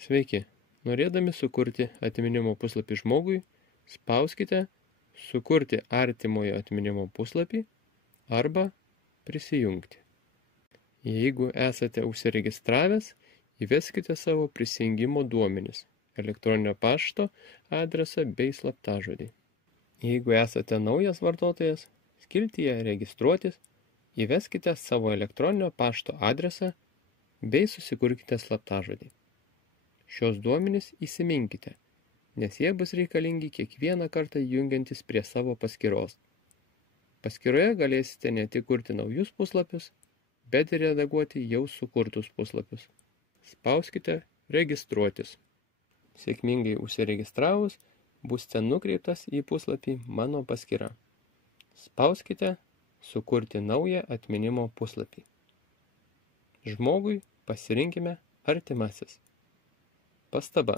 Sveiki. Norėdami sukurti atminimo puslapį žmogui, spauskite Sukurti artimojo atminimo puslapį arba Prisijungti. Jeigu esate užsiregistravęs, įveskite savo prisijungimo duomenis, elektroninio pašto adresą bei slaptažodį. Jeigu esate naujas vartotojas, skiltyje Registruotis įveskite savo elektroninio pašto adresą bei susikurkite slaptažodį. Šios duomenis įsiminkite, nes jie bus reikalingi kiekvieną kartą jungiantis prie savo paskyros. Paskyroje galėsite ne tik kurti naujus puslapius, bet ir redaguoti jau sukurtus puslapius. Spauskite Registruotis. Sėkmingai užsiregistravus, būsite nukreiptas į puslapį Mano paskyra. Spauskite Sukurti naują atminimo puslapį. Žmogui pasirinkime Artimasis. Pastaba.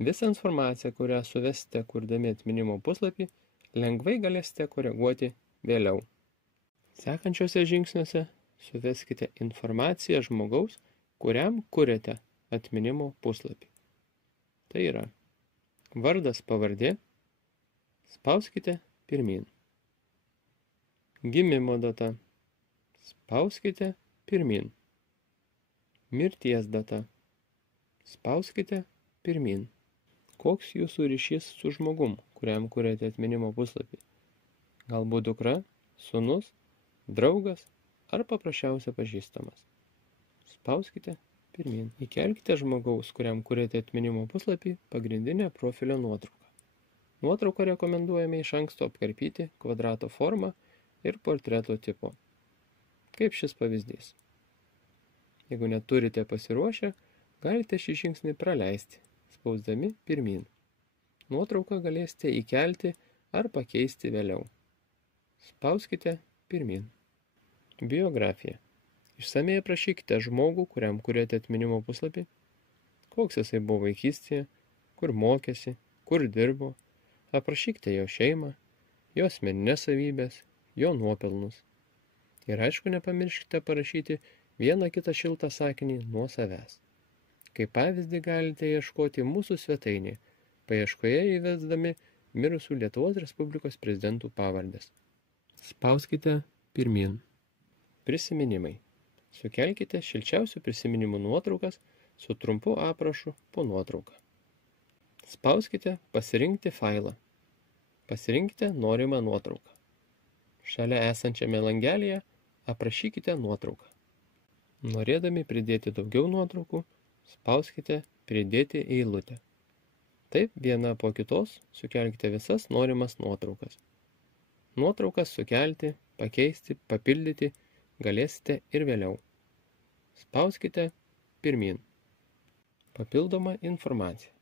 Visą informaciją, kurią suvesite kurdami atminimo puslapį, lengvai galėsite koreguoti vėliau. Sekančiuose žingsniuose suveskite informaciją žmogaus, kuriam kuriate atminimo puslapį. Tai yra vardas, pavardė, spauskite pirmyn. Gimimo data, spauskite pirmyn. Mirties data, spauskite pirmyn. Koks jūsų ryšys su žmogum, kuriam kuriate atminimo puslapį? Galbūt dukra, sūnus, draugas ar paprasčiausia pažįstamas. Spauskite pirmyn. Įkelkite žmogaus, kuriam kuriate atminimo puslapį, pagrindinę profilio nuotrauką. Nuotrauką rekomenduojame iš anksto apkarpyti kvadrato formą ir portreto tipo. Kaip šis pavyzdys. Jeigu neturite pasiruošę, galite šį žingsnį praleisti, spausdami pirmyn. Nuotrauką galėsite įkelti ar pakeisti vėliau. Spauskite pirmyn. Biografija. Išsamiai aprašykite žmogų, kuriam kuriate atminimo puslapį, koks jisai buvo vaikystėje, kur mokėsi, kur dirbo, aprašykite jo šeimą, jo asmeninės savybės, jo nuopelnus. Ir aišku, nepamirškite parašyti vieną kitą šiltą sakinį nuo savęs. Kaip pavyzdį galite ieškoti mūsų svetainėje, paieškoje įvesdami mirusių Lietuvos Respublikos prezidentų pavardės. Spauskite pirmyn. Prisiminimai. Sukelkite šilčiausių prisiminimų nuotraukas su trumpu aprašu po nuotrauką. Spauskite Pasirinkti failą. Pasirinkite norimą nuotrauką. Šalia esančiame langelyje aprašykite nuotrauką. Norėdami pridėti daugiau nuotraukų, spauskite Pridėti eilutę. Taip viena po kitos sukelkite visas norimas nuotraukas. Nuotraukas sukelti, pakeisti, papildyti galėsite ir vėliau. Spauskite pirmyn. Papildoma informacija.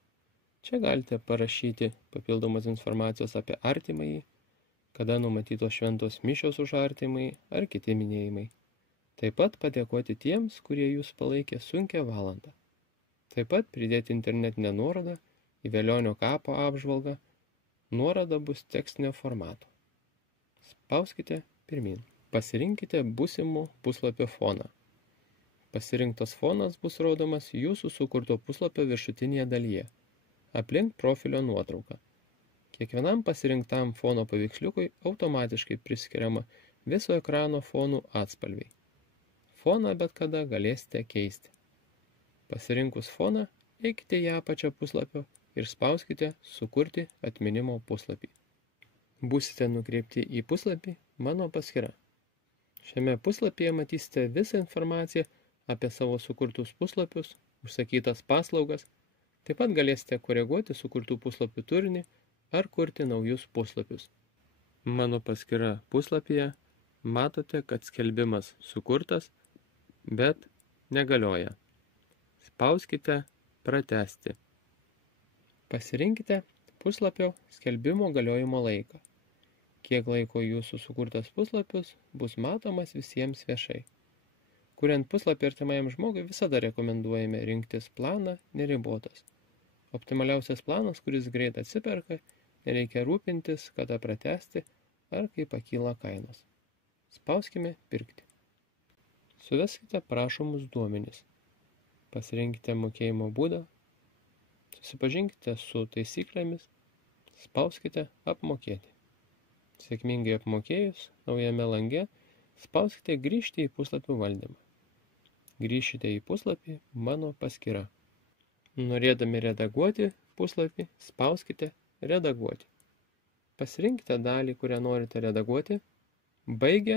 Čia galite parašyti papildomas informacijos apie artimąjį, kada numatytos šventos mišios už artimąjį ar kiti minėjimai. Taip pat padėkoti tiems, kurie jūs palaikė sunkią valandą. Taip pat pridėti internetinę nuorodą į Velionio kapo apžvalgą. Nuoroda bus tekstinio formato. Spauskite pirmyn. Pasirinkite būsimo puslapio foną. Pasirinktas fonas bus rodomas jūsų sukurto puslapio viršutinėje dalyje, aplink profilio nuotrauką. Kiekvienam pasirinktam fono paveiksliukui automatiškai priskiriama viso ekrano fonų atspalviai. Foną bet kada galėsite keisti. Pasirinkus foną, eikite į apačią puslapio ir spauskite Sukurti atminimo puslapį. Būsite nukreipti į puslapį Mano paskyra. Šiame puslapyje matysite visą informaciją apie savo sukurtus puslapius, užsakytas paslaugas, taip pat galėsite koreguoti sukurtų puslapių turinį ar kurti naujus puslapius. Mano paskyra puslapyje matote, kad skelbimas sukurtas, bet negalioja. Spauskite Pratęsti. Pasirinkite puslapio skelbimo galiojimo laiką. Kiek laiko jūsų sukurtas puslapis bus matomas visiems viešai. Kuriant puslapį artimajam žmogui visada rekomenduojame rinktis planą neribotas. Optimaliausias planas, kuris greit atsiperka, nereikia rūpintis, kada pratęsti ar kai pakyla kainos. Spauskime Pirkti. Suveskite prašomus duomenis. Pasirinkite mokėjimo būdą, Susipažinkite su taisyklėmis, spauskite apmokėti. Sėkmingai apmokėjus, naujame lange spauskite grįžti į puslapių valdymą. Grįšite į puslapį Mano paskyra. Norėdami redaguoti puslapį, spauskite Redaguoti. Pasirinkite dalį, kurią norite redaguoti. Baigę,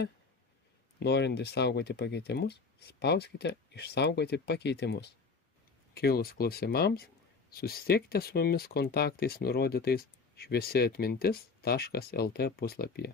norint išsaugoti pakeitimus, spauskite Išsaugoti pakeitimus. Kilus klausimams, susisiekite su mumis kontaktais nurodytais šviesiatmintis.lt puslapyje.